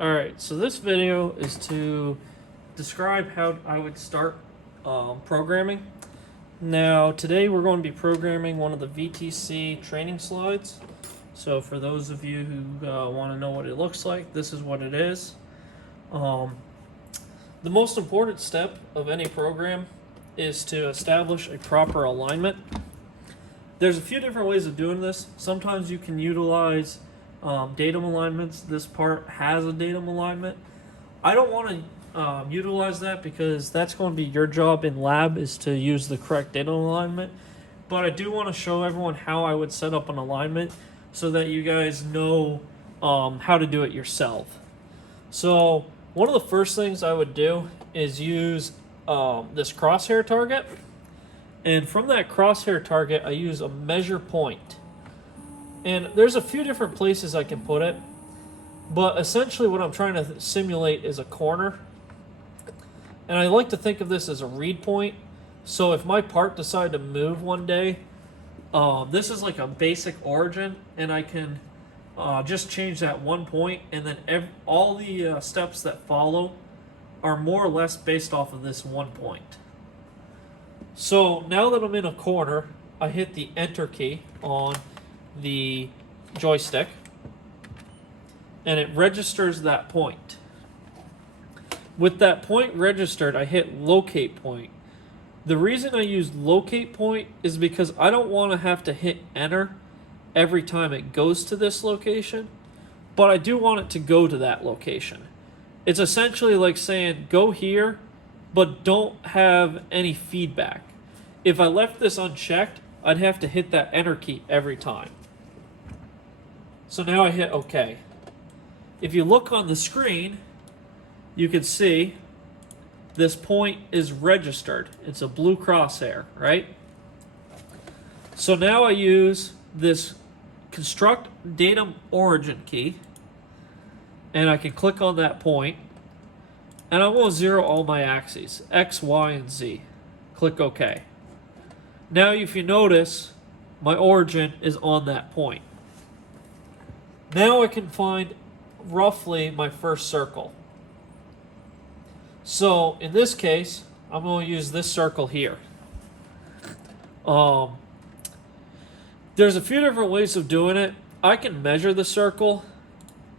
Alright, so this video is to describe how I would start programming. Now, today we're going to be programming one of the VTC training slides. So for those of you who want to know what it looks like, this is what it is. The most important step of any program is to establish a proper alignment. There's a few different ways of doing this. Sometimes you can utilize datum alignments. This part has a datum alignment. I don't want to utilize that because that's going to be your job in lab, is to use the correct datum alignment. But I do want to show everyone how I would set up an alignment so that you guys know how to do it yourself. So one of the first things I would do is use this crosshair target. And from that crosshair target, I use a measure point. And there's a few different places I can put it, but essentially what I'm trying to simulate is a corner. And I like to think of this as a read point. So if my part decided to move one day, this is like a basic origin, and I can just change that one point, and then all the steps that follow are more or less based off of this one point. So now that I'm in a corner, I hit the enter key on the joystick and it registers that point. With that point registered, I hit locate point. The reason I use locate point is because I don't want to have to hit enter every time it goes to this location, but I do want it to go to that location. It's essentially like saying go here, but don't have any feedback. If I left this unchecked, I'd have to hit that enter key every time. So now I hit OK. If you look on the screen, you can see this point is registered. It's a blue crosshair, right? So now I use this construct datum origin key, and I can click on that point, and I'm going to zero all my axes, X, Y, and Z. Click OK. Now if you notice, my origin is on that point. Now I can find roughly my first circle. So in this case, I'm going to use this circle here. There's a few different ways of doing it. I can measure the circle,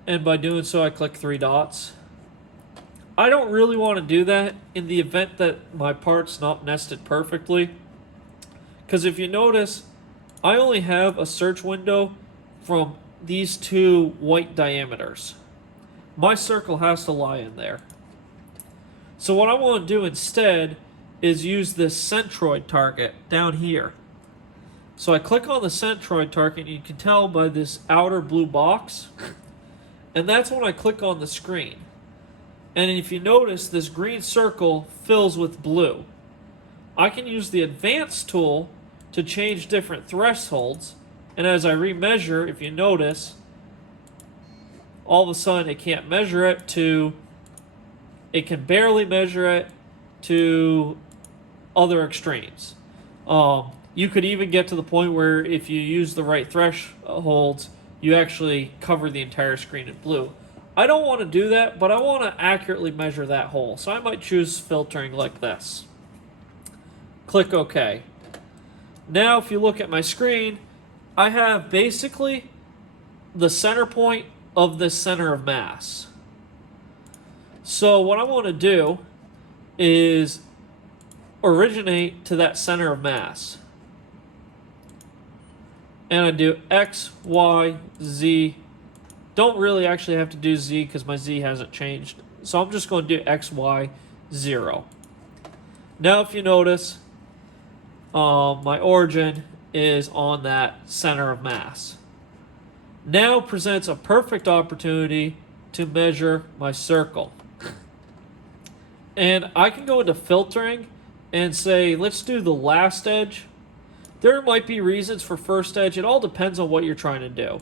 and by doing so I click three dots. I don't really want to do that in the event that my part's not nested perfectly. Because if you notice, I only have a search window from these two white diameters. My circle has to lie in there. So what I want to do instead is use this centroid target down here. So I click on the centroid target, and you can tell by this outer blue box, and that's when I click on the screen. And if you notice, this green circle fills with blue. I can use the advanced tool to change different thresholds, and as I remeasure, if you notice, all of a sudden it can't measure it to, it can barely measure it to other extremes. You could even get to the point where if you use the right thresholds, you actually cover the entire screen in blue. I don't want to do that, but I want to accurately measure that hole, so I might choose filtering like this. Click OK. Now if you look at my screen, I have basically the center point of this center of mass. So what I want to do is originate to that center of mass. And I do X, Y, Z. Don't really actually have to do Z because my Z hasn't changed. So I'm just going to do X, Y, 0. Now if you notice, my origin is on that center of mass. Now presents a perfect opportunity to measure my circle. And I can go into filtering and say, let's do the last edge. There might be reasons for first edge. It all depends on what you're trying to do.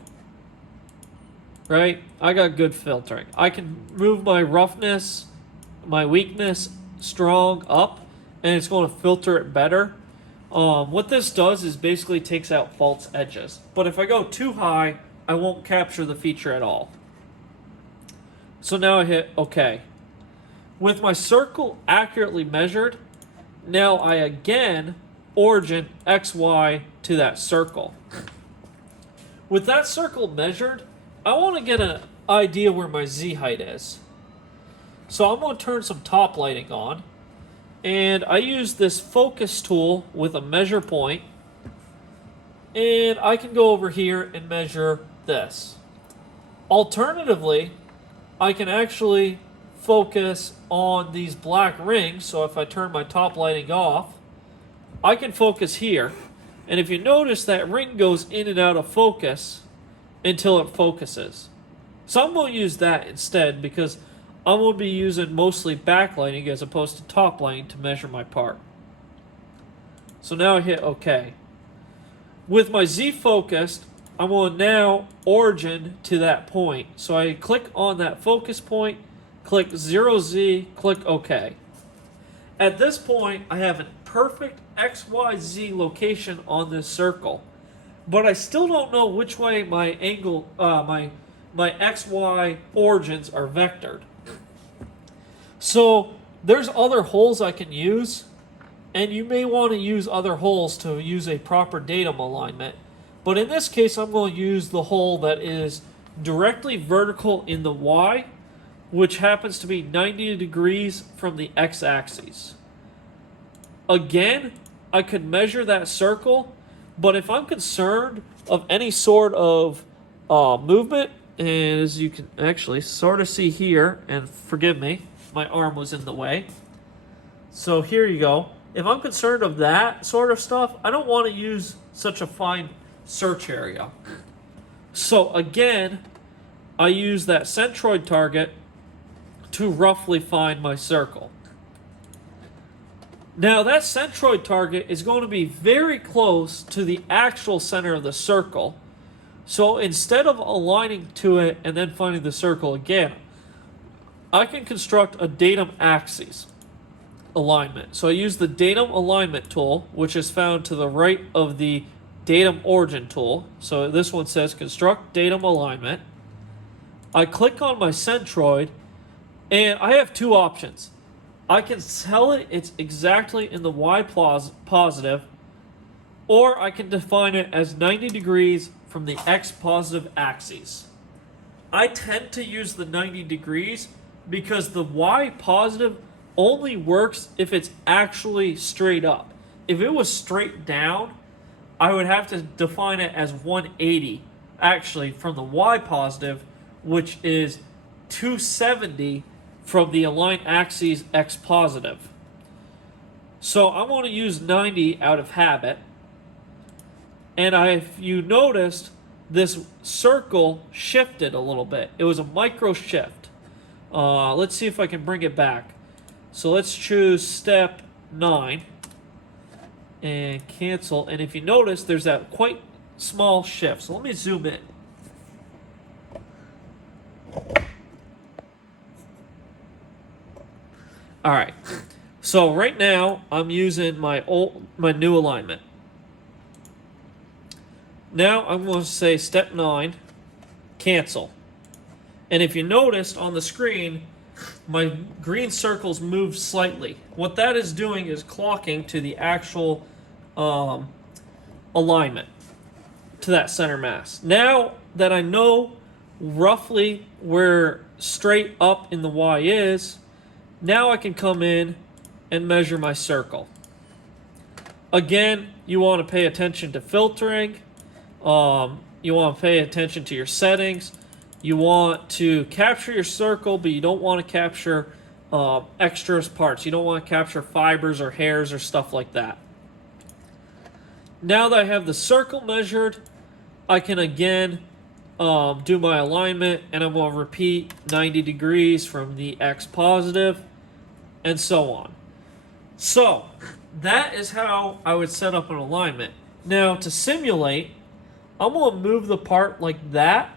Right? I got good filtering. I can move my roughness, my weakness, strong up, and it's going to filter it better. What this does is basically takes out false edges. But if I go too high, I won't capture the feature at all. So now I hit OK. With my circle accurately measured, now I again origin XY to that circle. With that circle measured, I want to get an idea where my Z height is. So I'm going to turn some top lighting on, and I use this focus tool with a measure point, and I can go over here and measure this. Alternatively, I can actually focus on these black rings, so if I turn my top lighting off, I can focus here, and if you notice that ring goes in and out of focus until it focuses. So I'm going to use that instead because I'm going to be using mostly backlighting as opposed to top lighting to measure my part. So now I hit OK. With my Z focused, I'm going to now origin to that point. So I click on that focus point, click 0Z, click OK. At this point, I have a perfect XYZ location on this circle, but I still don't know which way my angle, my XY origins are vectored. So there's other holes I can use, and you may want to use other holes to use a proper datum alignment. But in this case, I'm going to use the hole that is directly vertical in the Y, which happens to be 90 degrees from the x-axis. Again, I could measure that circle, but if I'm concerned of any sort of movement, and as you can actually sort of see here, and forgive me, my arm was in the way. So here you go. If I'm concerned of that sort of stuff, I don't want to use such a fine search area. So again, I use that centroid target to roughly find my circle. Now that centroid target is going to be very close to the actual center of the circle. So instead of aligning to it and then finding the circle again, I can construct a datum axis alignment. So I use the datum alignment tool, which is found to the right of the datum origin tool. So this one says construct datum alignment. I click on my centroid, and I have two options. I can tell it it's exactly in the Y positive, or I can define it as 90 degrees from the X positive axis. I tend to use the 90 degrees because the Y positive only works if it's actually straight up. If it was straight down, I would have to define it as 180, actually, from the Y positive, which is 270 from the aligned axis X positive. So I'm going to use 90 out of habit. And if you noticed, this circle shifted a little bit. It was a micro shift. Let's see if I can bring it back. So let's choose step 9 and cancel. And if you notice, there's that quite small shift. So let me zoom in. All right. So right now I'm using my new alignment. Now I'm going to say step 9, cancel. And if you noticed on the screen, my green circles moved slightly. What that is doing is clocking to the actual alignment, to that center mass. Now that I know roughly where straight up in the Y is, now I can come in and measure my circle. Again, you want to pay attention to filtering. You want to pay attention to your settings. You want to capture your circle, but you don't want to capture extra parts. You don't want to capture fibers or hairs or stuff like that. Now that I have the circle measured, I can again do my alignment, and I'm going to repeat 90 degrees from the X positive, and so on. So that is how I would set up an alignment. Now to simulate, I'm going to move the part like that.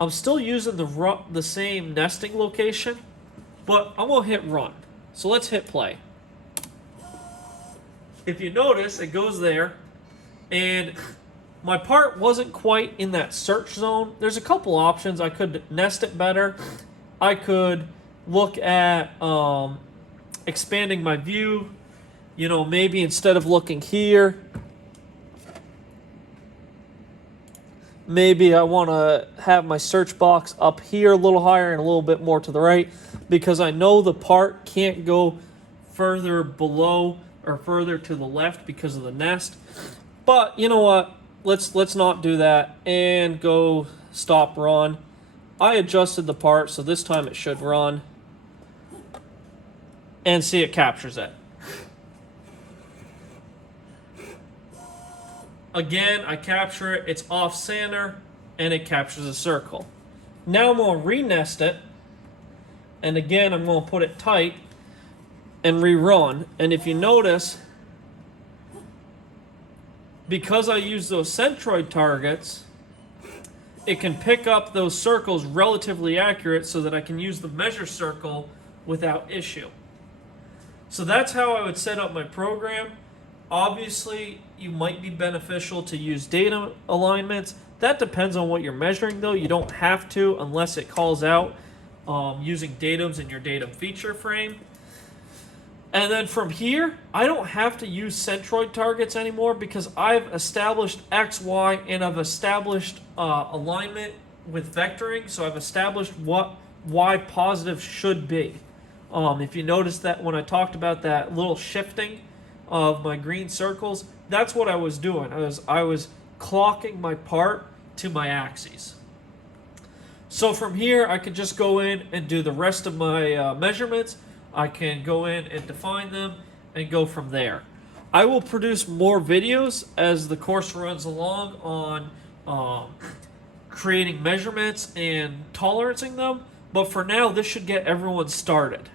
I'm still using the same nesting location, but I'm going to hit run. So let's hit play. If you notice, it goes there, and my part wasn't quite in that search zone. There's a couple options. I could nest it better, I could look at expanding my view. You know, maybe instead of looking here, maybe I want to have my search box up here a little higher and a little bit more to the right, because I know the part can't go further below or further to the left because of the nest. But you know what? Let's not do that and go stop run. I adjusted the part, so this time it should run. And see, it captures it. Again, I capture it, it's off center, and it captures a circle. Now I'm going to re-nest it, and again I'm going to put it tight and rerun. And if you notice, because I use those centroid targets, it can pick up those circles relatively accurate so that I can use the measure circle without issue. So that's how I would set up my program. Obviously, you might be beneficial to use datum alignments. That depends on what you're measuring, though. You don't have to unless it calls out using datums in your datum feature frame. And then from here, I don't have to use centroid targets anymore because I've established X, Y, and I've established alignment with vectoring. So I've established what Y positive should be. If you notice that when I talked about that little shifting of my green circles, that's what I was doing. I was clocking my part to my axes. So from here, I could just go in and do the rest of my measurements. I can go in and define them and go from there. I will produce more videos as the course runs along on creating measurements and tolerancing them. But for now, this should get everyone started.